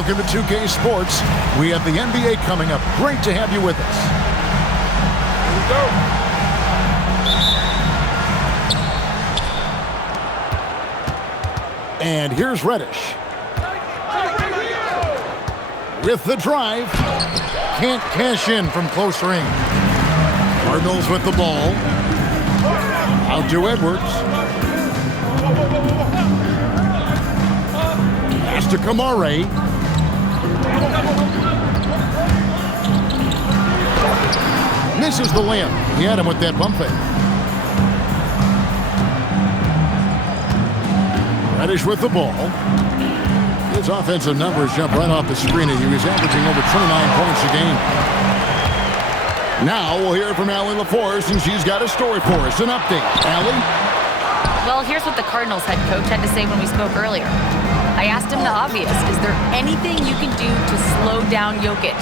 Welcome to 2K Sports. We have the NBA coming up. Great to have you with us. Here we go. And here's Reddish. With the drive. Can't cash in from close range. Cardinals with the ball. Out to Edwards. Pass to Kamare. Misses the layup. He had him with that bump fake. Reddish with the ball. His offensive numbers jump right off the screen, and he was averaging over 29 points a game. Now we'll hear from Allie LaForce, and she's got a story for us. An update. Allie? Well, here's what the Cardinals head coach had to say when we spoke earlier. I asked him the obvious. Is there anything you can do to slow down Jokic?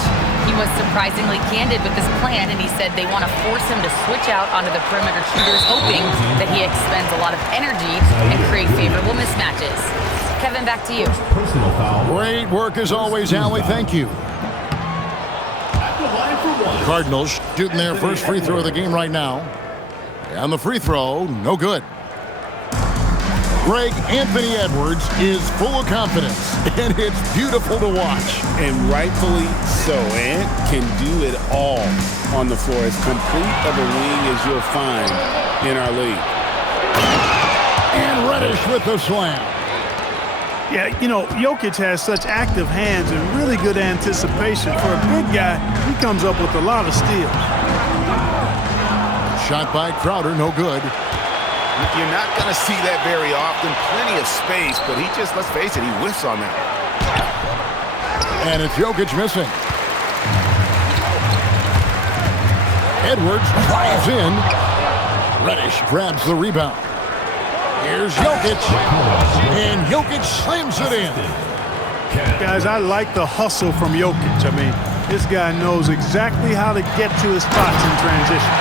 He was surprisingly candid with this plan, and he said they want to force him to switch out onto the perimeter shooters, hoping that he expends a lot of energy and create favorable mismatches. Kevin, back to you. Great work as always, Allie. Thank you. Cardinals shooting their first free throw of the game right now. And the free throw, no good. Greg Anthony Edwards is full of confidence, and it's beautiful to watch. And rightfully so. Ant can do it all on the floor. As complete of a wing as you'll find in our league. And Reddish with the slam. Yeah, you know, Jokic has such active hands and really good anticipation. For a big guy, he comes up with a lot of steals. Shot by Crowder, no good. You're not going to see that very often. Plenty of space, but he just, let's face it, he whiffs on that. And it's Jokic missing. Edwards drives in. Reddish grabs the rebound. Here's Jokic. And Jokic slams it in. Guys, I like the hustle from Jokic. I mean, this guy knows exactly how to get to his spots in transition.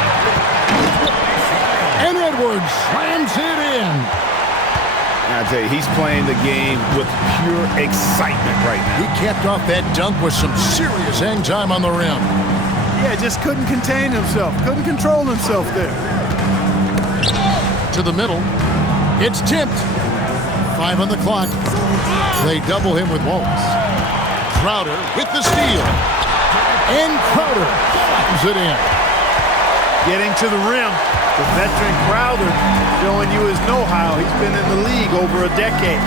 And Edwards slams it in. I tell you, he's playing the game with pure excitement right now. He capped off that dunk with some serious hang time on the rim. Yeah, just couldn't contain himself. Couldn't control himself there. To the middle. It's tipped. 5 on the clock. They double him with Wallace. Crowder with the steal. And Crowder slams it in. Getting to the rim. The veteran Crowder showing you his know-how. He's been in the league over a decade.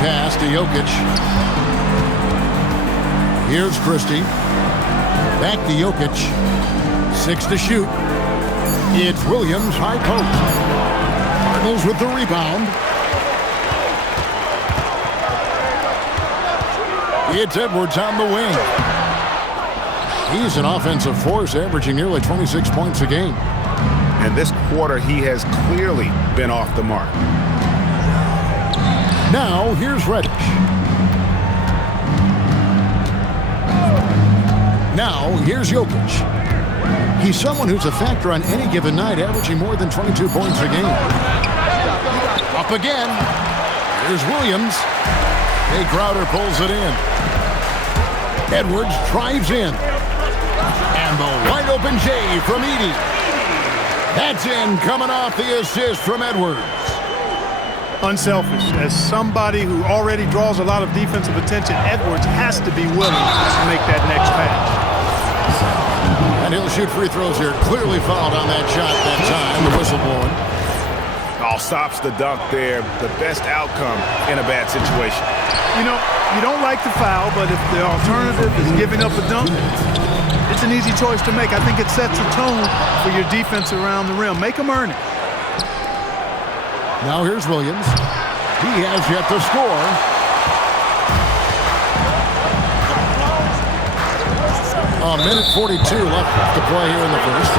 Pass to Jokic. Here's Christie. Back to Jokic. 6 to shoot. It's Williams, high post. Cardinals with the rebound. It's Edwards on the wing. He's an offensive force, averaging nearly 26 points a game. And this quarter, he has clearly been off the mark. Now, here's Reddish. Now, here's Jokic. He's someone who's a factor on any given night, averaging more than 22 points a game. Up again. Here's Williams. Hey, Crowder pulls it in. Edwards drives in. And the wide open J from Edey. That's in, coming off the assist from Edwards. Unselfish. As somebody who already draws a lot of defensive attention, Edwards has to be willing to make that next pass. And he'll shoot free throws here. Clearly fouled on that shot that time. The whistle blowing. All stops the dunk there. The best outcome in a bad situation. You know, you don't like the foul, but if the alternative is giving up a dunk, it's an easy choice to make. I think it sets a tone for your defense around the rim. Make them earn it. Now here's Williams. He has yet to score. A minute 42 left to play here in the first.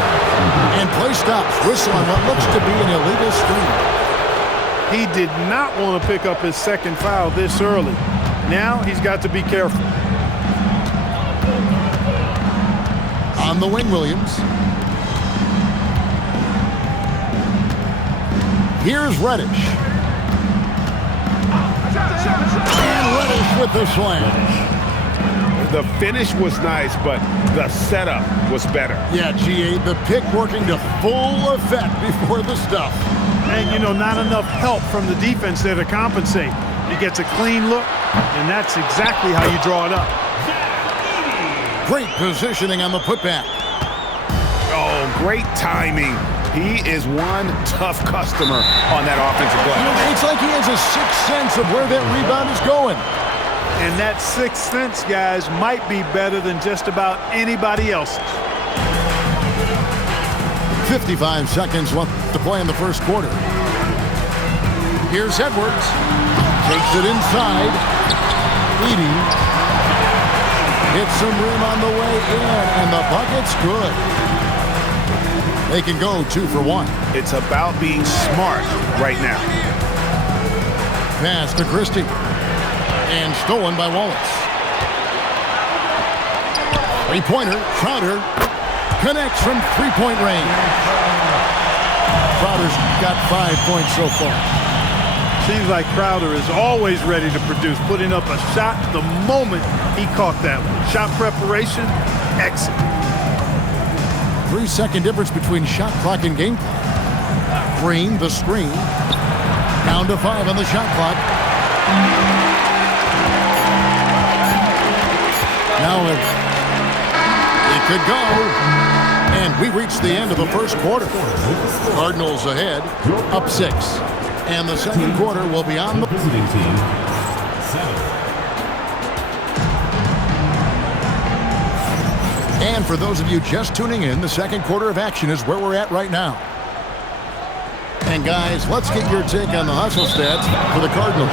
And play stops. Whistle on what looks to be an illegal screen. He did not want to pick up his second foul this early. Now he's got to be careful. On the wing, Williams. Here's Reddish. And Reddish with the slam. The finish was nice, but the setup was better. Yeah, GA, the pick working to full effect before the stuff. And, you know, not enough help from the defense there to compensate. He gets a clean look, and that's exactly how you draw it up. Great positioning on the putback. Oh, great timing. He is one tough customer on that offensive glass. You know, it's like he has a sixth sense of where that rebound is going. And that sixth sense, guys, might be better than just about anybody else's. 55 seconds left to play in the first quarter. Here's Edwards. Takes it inside. Edie. Hits some rim on the way in, and the bucket's good. They can go 2 for 1. It's about being smart right now. Pass to Christie. And stolen by Wallace. Three-pointer, Crowder connects from three-point range. Crowder's got 5 points so far. Seems like Crowder is always ready to produce, putting up a shot the moment he caught that one. Shot preparation, excellent. 3-second difference between shot clock and game clock. Green, the screen. Down to 5 on the shot clock. Now it could go. And we reached the end of the first quarter. Cardinals ahead, up 6. And the second quarter will be on the visiting team. 7. And for those of you just tuning in, the second quarter of action is where we're at right now. And guys, let's get your take on the hustle stats for the Cardinals.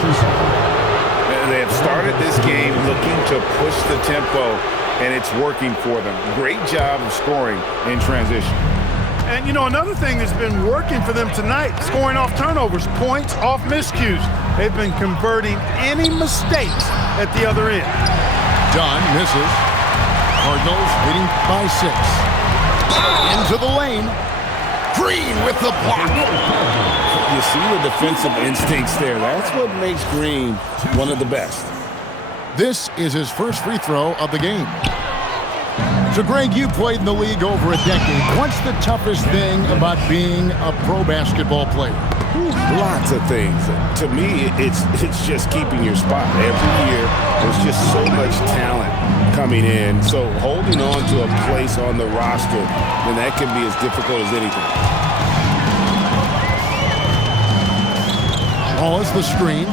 They have started this game looking to push the tempo, and it's working for them. Great job of scoring in transition. And, you know, another thing that's been working for them tonight, scoring off turnovers, points off miscues. They've been converting any mistakes at the other end. Dunn misses. Cardinals leading by 6. Into the lane. Green with the block. You see the defensive instincts there. That's what makes Green one of the best. This is his first free throw of the game. So, Greg, you played in the league over a decade. What's the toughest thing about being a pro basketball player? Lots of things. To me, it's just keeping your spot. Every year, there's just so much talent coming in. So holding on to a place on the roster, then that can be as difficult as anything. Wallace the screen.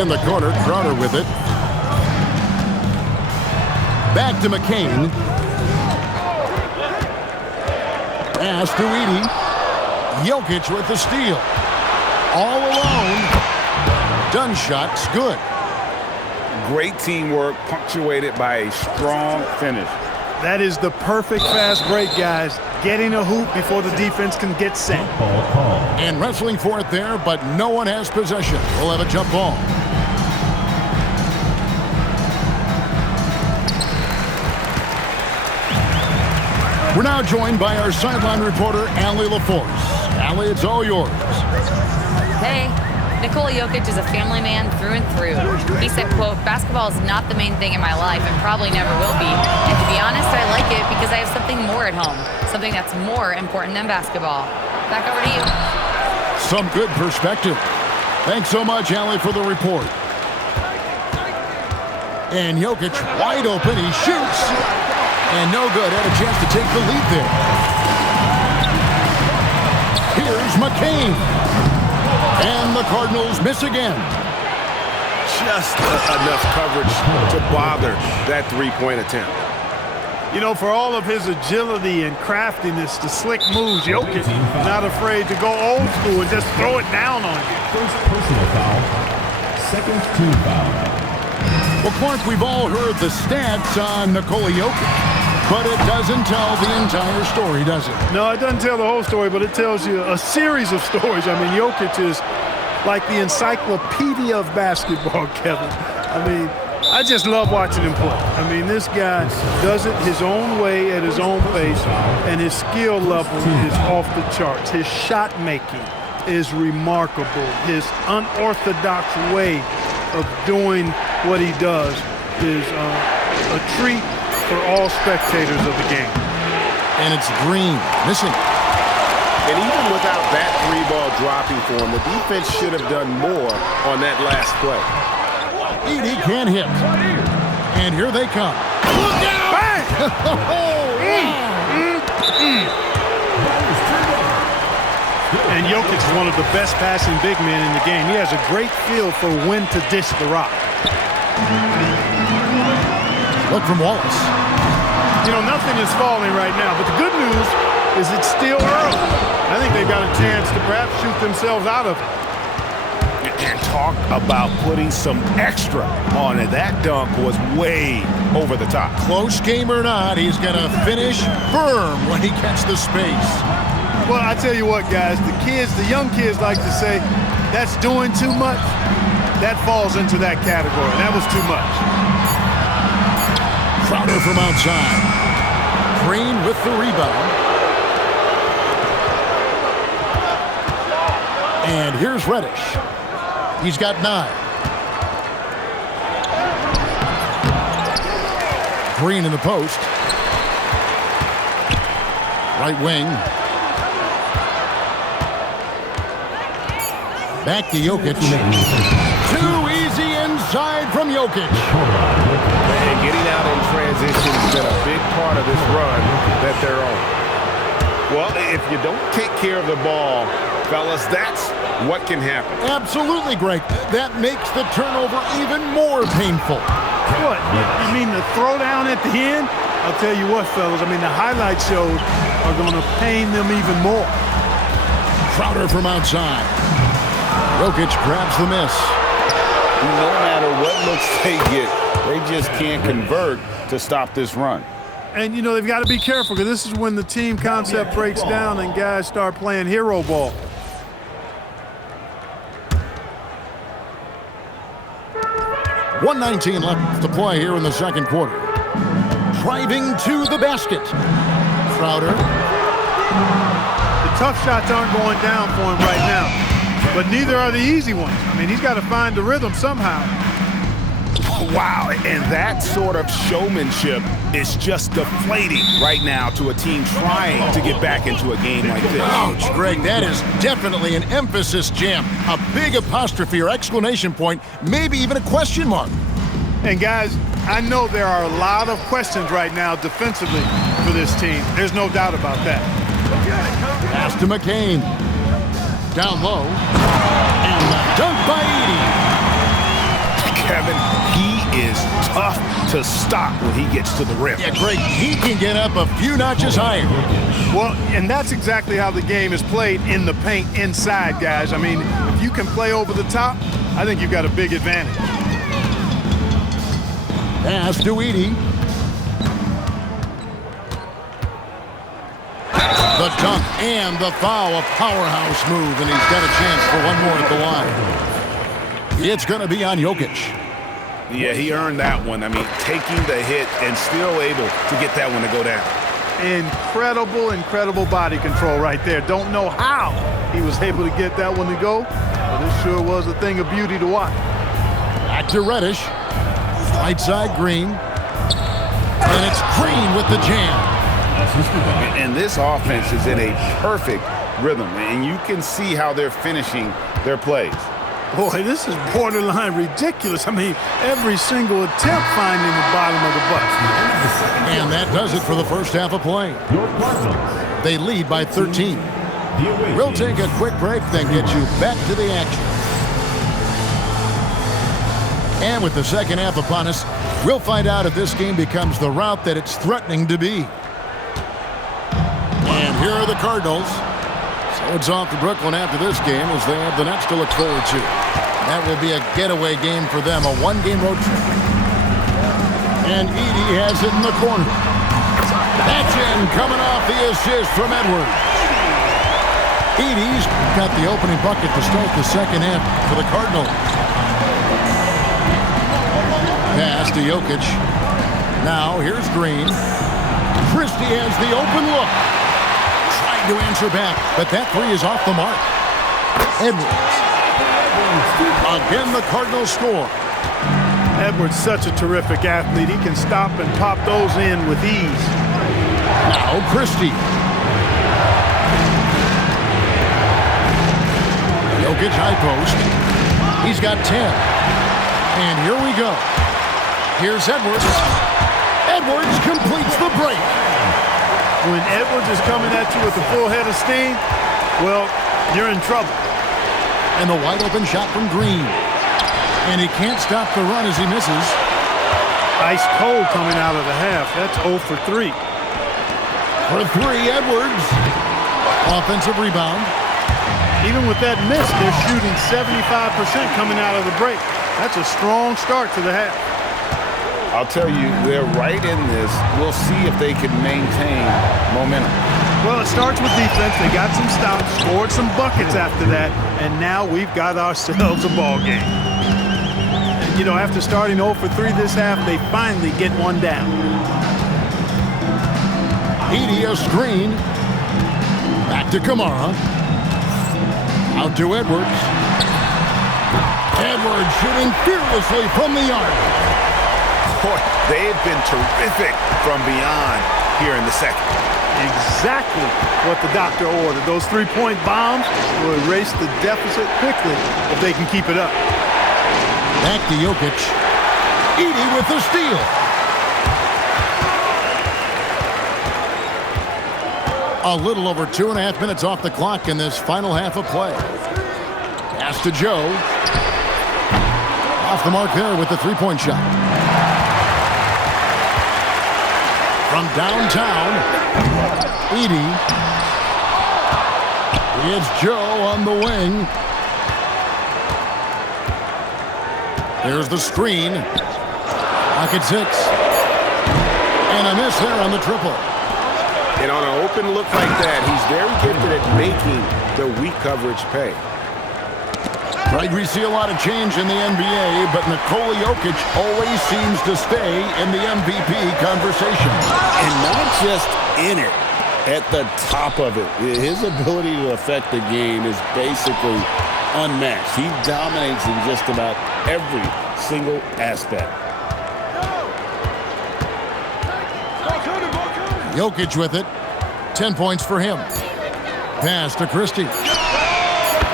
In the corner, Crowder with it. Back to McCain. Pass to Edie. Jokic with the steal. All alone. Dunn shot's good. Great teamwork, punctuated by a strong finish. That is the perfect fast break, guys. Getting a hoop before the defense can get set. And wrestling for it there, but no one has possession. We'll have a jump ball. We're now joined by our sideline reporter, Allie LaForce. Allie, it's all yours. Hey, Nikola Jokic is a family man through and through. He said, quote, "Basketball is not the main thing in my life and probably never will be. And to be honest, I like it because I have something more at home, something that's more important than basketball." Back over to you. Some good perspective. Thanks so much, Allie, for the report. And Jokic wide open. He shoots. And no good. Had a chance to take the lead there. Here's McCain. And the Cardinals miss again. Just enough coverage to bother that three-point attempt. You know, for all of his agility and craftiness, the slick moves, Jokic not afraid to go old school and just throw it down on you. First personal foul. Second team foul. Well, Clark, we've all heard the stats on Nikola Jokic. But it doesn't tell the entire story, does it? No, it doesn't tell the whole story, but it tells you a series of stories. I mean, Jokic is like the encyclopedia of basketball, Kevin. I mean, I just love watching him play. I mean, this guy does it his own way at his own pace, and his skill level is off the charts. His shot making is remarkable. His unorthodox way of doing what he does is a treat for all spectators of the game. And it's Green missing. And even without that 3-ball dropping for him, the defense should have done more on that last play. Edey can't hit. And here they come. Look out! Bang! And Jokic is one of the best passing big men in the game. He has a great feel for when to dish the rock. Look from Wallace. You know, nothing is falling right now, but the good news is it's still early. I think they've got a chance to perhaps shoot themselves out of it. And talk about putting some extra on it. That dunk was way over the top. Close game or not, he's going to finish firm when he gets the space. Well, I tell you what, guys, the young kids like to say, that's doing too much. That falls into that category. That was too much. Crowder from outside. Green with the rebound. And here's Reddish. He's got 9. Green in the post. Right wing. Back to Jokic. Too easy inside from Jokic. And getting out in transition has been a big part of this run that they're on. Well, if you don't take care of the ball, fellas, that's what can happen. Absolutely, Greg. That makes the turnover even more painful. What? You mean the throwdown at the end? I'll tell you what, fellas. I mean, the highlight shows are going to pain them even more. Crowder from outside. Jokic grabs the miss. No matter what looks they get, they just can't convert to stop this run. And, you know, they've got to be careful because this is when the team concept breaks down and guys start playing hero ball. .119 left to play here in the second quarter. Driving to the basket. Crowder. The tough shots aren't going down for him right now, but neither are the easy ones. I mean, he's got to find the rhythm somehow. Wow, and that sort of showmanship is just deflating right now to a team trying to get back into a game like this. Ouch, Greg, that is definitely an emphasis jam. A big apostrophe or exclamation point, maybe even a question mark. And guys, I know there are a lot of questions right now defensively for this team. There's no doubt about that. Pass to McCain. Down low. And the dunk by Edey. Kevin, he is tough to stop when he gets to the rim. Yeah, Greg, he can get up a few notches higher. Well, and that's exactly how the game is played in the paint inside, guys. I mean, if you can play over the top, I think you've got a big advantage. Pass to Edey. The dunk and the foul, a powerhouse move, and he's got a chance for one more at the line. It's going to be on Jokic. Yeah, he earned that one. I mean, taking the hit and still able to get that one to go down. Incredible body control right there. Don't know how he was able to get that one to go, but it sure was a thing of beauty to watch. Back to Reddish. Right side, Green. And it's Green with the jam. And this offense is in a perfect rhythm, and you can see how they're finishing their plays. Boy, this is borderline ridiculous. I mean, every single attempt finding the bottom of the bucket. And that does it for the first half of play. They lead by 13. We'll take a quick break, then get you back to the action. And with the second half upon us, we'll find out if this game becomes the route that it's threatening to be. And here are the Cardinals. So it's off to Brooklyn after this game as they have the Nets to look forward to. That will be a getaway game for them, a one-game road trip. And Edey has it in the corner. That's in, coming off the assist from Edwards. Edey's got the opening bucket to start the second half for the Cardinals. Pass to Jokic. Now here's Green. Christie has the open look. Tried to answer back, but that three is off the mark. Edwards. Again, the Cardinals score. Edwards, such a terrific athlete. He can stop and pop those in with ease. Now Christie. Jokic high post. He's got 10. And here we go. Here's Edwards. Edwards completes the break. When Edwards is coming at you with a full head of steam, well, you're in trouble. And the wide open shot from Green. And he can't stop the run as he misses. Ice cold coming out of the half. That's 0 for 3. For 3, Edwards. Offensive rebound. Even with that miss, they're shooting 75% coming out of the break. That's a strong start to the half. I'll tell you, they're right in this. We'll see if they can maintain momentum. Well, it starts with defense. They got some stops, scored some buckets after that, and now we've got ourselves a ball game. And, you know, after starting 0 for 3 this half, they finally get one down. Edey a screen. Back to Kamara. Out to Edwards. Edwards shooting fearlessly from the arc. Boy, they've been terrific from beyond here in the second. Exactly what the doctor ordered. Those three-point bombs will erase the deficit quickly if they can keep it up. Back to Jokic. Edey with the steal. A little over 2.5 minutes off the clock in this final half of play. Pass to Joe. Off the mark there with the three-point shot. From downtown, Edey. It's Joe on the wing. There's the screen. Pocket 6. And a miss there on the triple. And on an open look like that, he's very gifted at making the weak coverage pay. Right, we see a lot of change in the NBA, but Nikola Jokic always seems to stay in the MVP conversation. And not just in it, at the top of it. His ability to affect the game is basically unmatched. He dominates in just about every single aspect. Jokic with it. 10 points for him. Pass to Christie.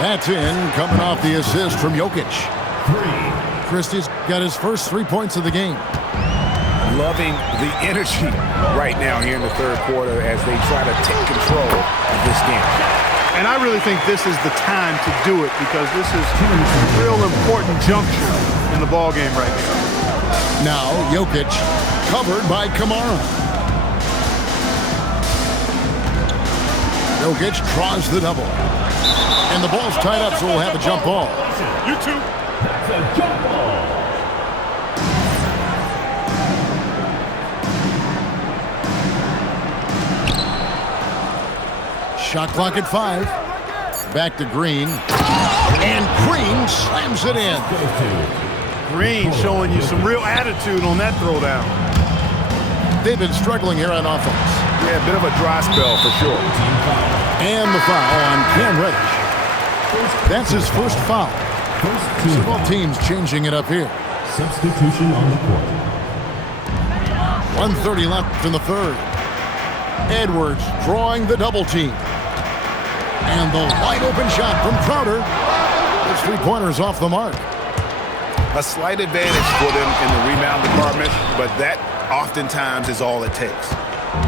That's in, coming off the assist from Jokic. Christie's got his first 3 points of the game. Loving the energy right now here in the third quarter as they try to take control of this game. And I really think this is the time to do it because this is a real important juncture in the ball game right now. Now Jokic covered by Kamara. Jokic draws the double. And the ball's tied up, so we'll have a jump ball. You two. That's a jump ball. Shot clock at 5. Back to Green. And Green slams it in. Green showing you some real attitude on that throwdown. They've been struggling here on offense. Yeah, a bit of a dry spell for sure. And the foul on Cam Reddish. That's his first foul. Both teams changing it up here. Substitution on the court. 1:30 left in the third. Edwards drawing the double team. And the wide open shot from Crowder. Those three-pointers off the mark. A slight advantage for them in the rebound department, but that oftentimes is all it takes.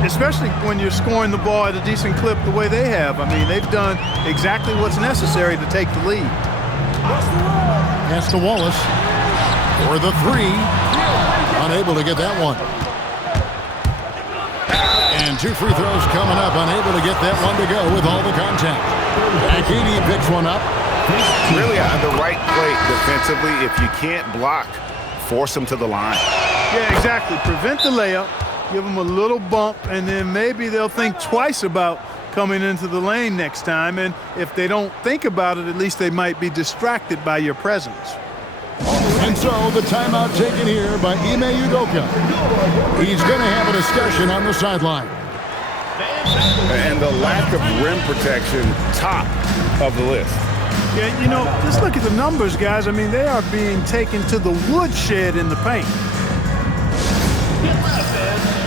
Especially when you're scoring the ball at a decent clip the way they have. I mean, they've done exactly what's necessary to take the lead. Pass to Wallace for the 3. Unable to get that one. And 2 free throws coming up. Unable to get that one to go with all the contact. Edey picks one up. Really the right play defensively. If you can't block, force them to the line. Yeah, exactly. Prevent the layup. Give them a little bump, and then maybe they'll think twice about coming into the lane next time. And if they don't think about it, at least they might be distracted by your presence. And so the timeout taken here by Ime Udoka. He's going to have a discussion on the sideline. And the lack of rim protection, top of the list. Yeah, you know, just look at the numbers, guys. I mean, they are being taken to the woodshed in the paint.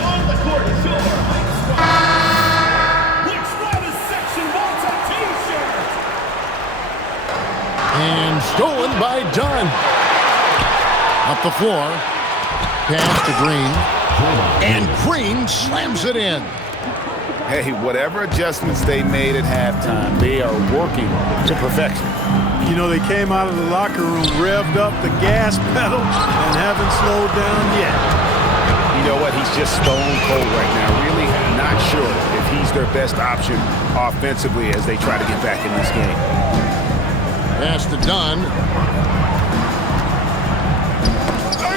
On the court is your which one is section wants a t-shirt? And stolen by Dunn. Up the floor. Pass to Green. And Green slams it in. Hey, whatever adjustments they made at halftime, they are working to perfection. You know, they came out of the locker room, revved up the gas pedal, and haven't slowed down yet. You know what? He's just stone cold right now. Really not sure if he's their best option offensively as they try to get back in this game. Pass to Dunn.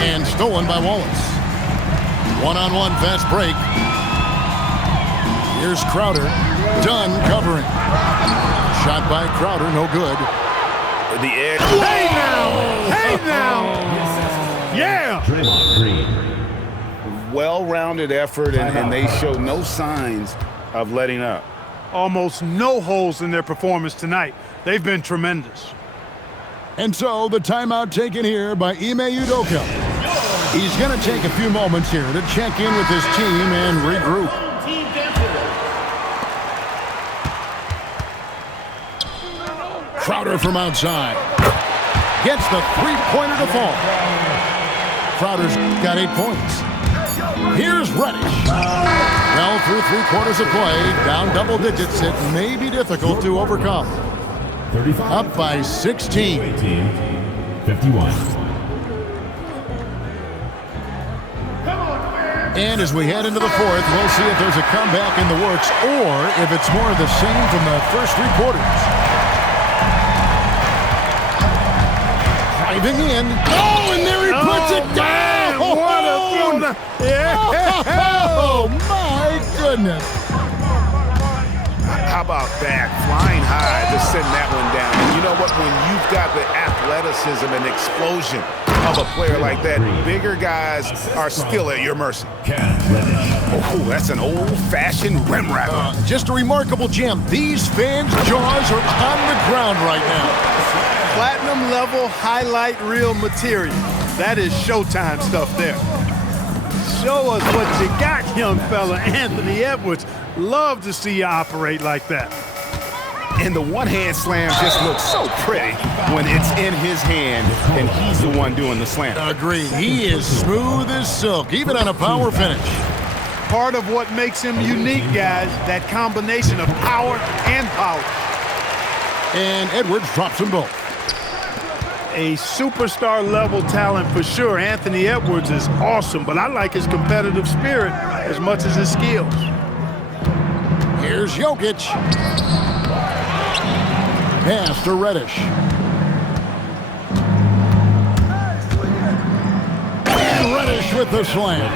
And stolen by Wallace. One-on-one fast break. Here's Crowder. Dunn covering. Shot by Crowder, no good. The edge. Hey now! Hey now! Yeah! Draymond Green. Well-rounded effort, and they show no signs of letting up. Almost no holes in their performance tonight. They've been tremendous. And so the timeout taken here by Ime Udoka. He's going to take a few moments here to check in with his team and regroup. Crowder from outside. Gets the three-pointer to fall. Crowder's got 8 points. Here's Reddish. Well, through 3/4 of play, down double digits, it may be difficult to overcome. 35. Up by 16. 51. And as we head into the fourth, we'll see if there's a comeback in the works or if it's more of the same from the first 3 quarters. Driving in. Oh, and there he puts it down! Man, what a throw! Yeah! Oh, my goodness. How about that? Flying high to send that one down. And you know what? When you've got the athleticism and explosion of a player like that, bigger guys are still at your mercy. Oh, that's an old-fashioned rim rattler. Just a remarkable gem. These fans' jaws are on the ground right now. Platinum level highlight reel material. That is Showtime stuff there. Show us what you got, young fella. Anthony Edwards. Love to see you operate like that. And the one-hand slam just looks so pretty when it's in his hand and he's the one doing the slam. Agreed. He is smooth as silk, even on a power finish. Part of what makes him unique, guys, that combination of power and power. And Edwards drops them both. A superstar level talent for sure. Anthony Edwards is awesome, but I like his competitive spirit as much as his skills. Here's Jokic. Pass to Reddish. And Reddish with the slam.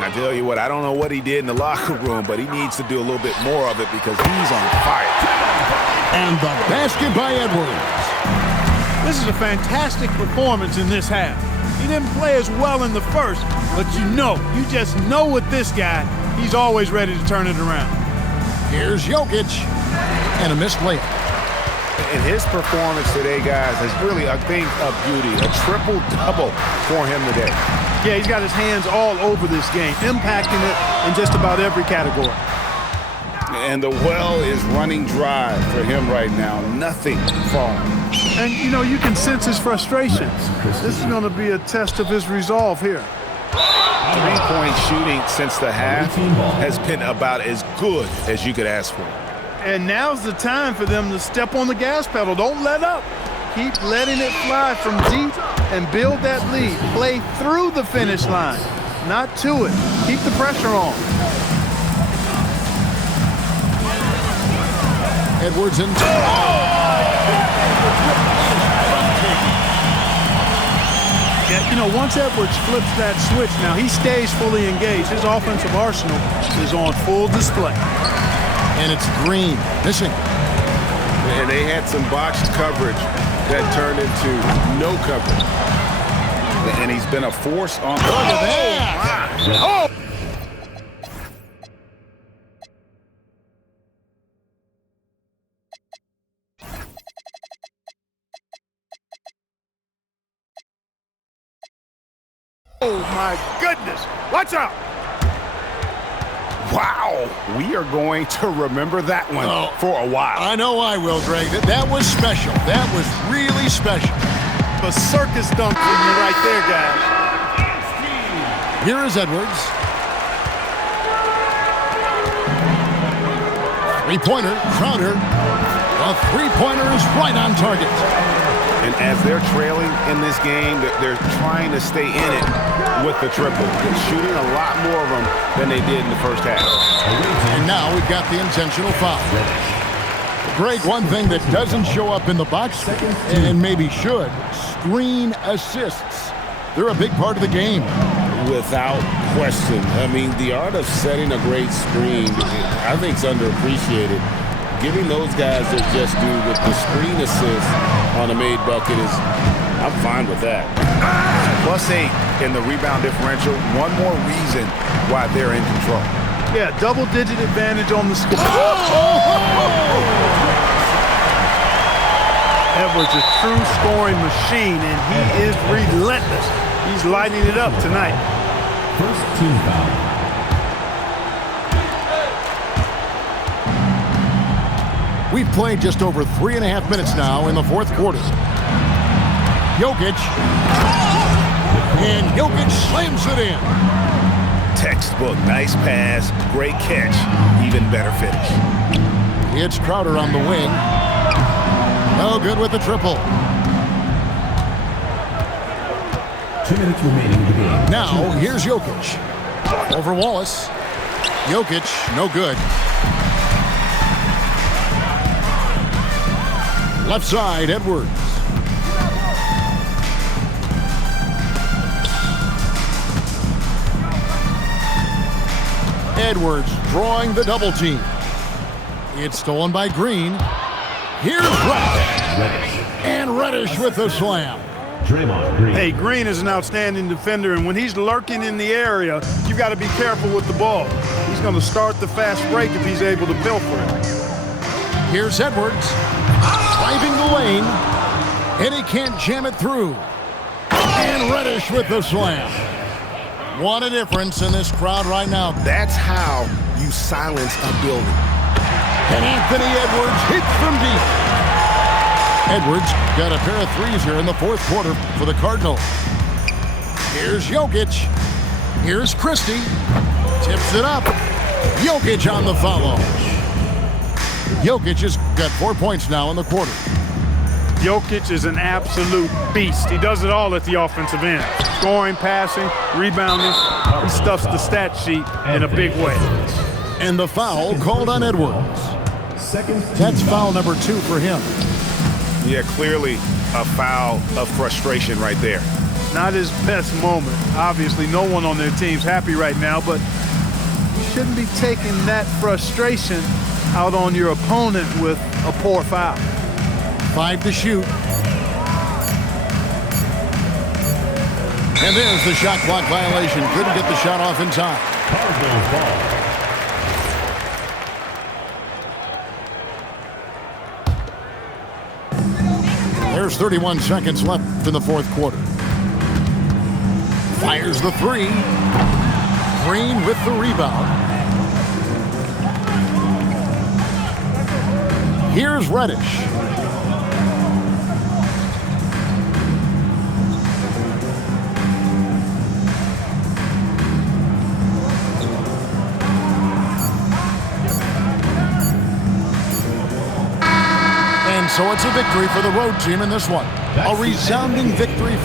I tell you what, I don't know what he did in the locker room, but he needs to do a little bit more of it because he's on fire. And the basket by Edwards. This is a fantastic performance in this half. He didn't play as well in the first, but you just know with this guy, he's always ready to turn it around. Here's Jokic. And a missed layup. And his performance today, guys, is really a thing of beauty. A triple-double for him today. Yeah, he's got his hands all over this game, impacting it in just about every category. And the well is running dry for him right now. Nothing falling. And, you can sense his frustration. This is going to be a test of his resolve here. Three-point shooting since the half has been about as good as you could ask for. And now's the time for them to step on the gas pedal. Don't let up. Keep letting it fly from deep and build that lead. Play through the finish line, not to it. Keep the pressure on. Edwards and Yeah, once Edwards flips that switch, now he stays fully engaged. His offensive arsenal is on full display. And it's Green missing. And they had some botched coverage that turned into no coverage. And he's been a force on. Look at that! Oh! this. Watch out. Wow, we are going to remember that one for a while. I know I will, Greg. That was special. That was really special. The circus dunk for you right there, guys. Here is Edwards. Three-pointer, Crowder. A three-pointer is right on target. And as they're trailing in this game, they're trying to stay in it with the triple. They're shooting a lot more of them than they did in the first half. And now we've got the intentional foul. Greg, one thing that doesn't show up in the box, and maybe should, screen assists. They're a big part of the game. Without question. I mean, the art of setting a great screen, I think, is underappreciated. Giving those guys their just due with the screen assist on a made bucket is, I'm fine with that. +8 in the rebound differential. One more reason why they're in control. Yeah, double-digit advantage on the score. Edwards, a true scoring machine, and he is relentless. He's lighting it up tonight. First team foul. We've played just over 3.5 minutes now in the fourth quarter. Jokic. And Jokic slams it in. Textbook, nice pass, great catch, even better finish. It's Crowder on the wing. No good with the triple. 2 minutes remaining in the game. Now, here's Jokic. Over Wallace. Jokic, no good. Left side, Edwards. Edwards drawing the double team. It's stolen by Green. Here's Reddish. And Reddish with the slam. Draymond Green. Hey, Green is an outstanding defender, and when he's lurking in the area, you got to be careful with the ball. He's going to start the fast break if he's able to pilfer it. Here's Edwards. Driving the lane. And he can't jam it through. And Reddish with the slam. What a difference in this crowd right now. That's how you silence a building. And Anthony Edwards hits from deep. Edwards got a pair of threes here in the fourth quarter for the Cardinals. Here's Jokic. Here's Christie. Tips it up. Jokic on the follow. Jokic has got 4 points now in the quarter. Jokic is an absolute beast. He does it all at the offensive end. Scoring, passing, rebounding. He stuffs the stat sheet in a big way. And the foul called on Edwards. That's foul number 2 for him. Yeah, clearly a foul of frustration right there. Not his best moment. Obviously, no one on their team's happy right now, but you shouldn't be taking that frustration out on your opponent with a poor foul. 5 to shoot. And there's the shot clock violation. Couldn't get the shot off in time. Cardinals ball. There's 31 seconds left in the fourth quarter. Fires the three. Green with the rebound. Here's Reddish. So it's a victory for the road team in this one. A resounding victory.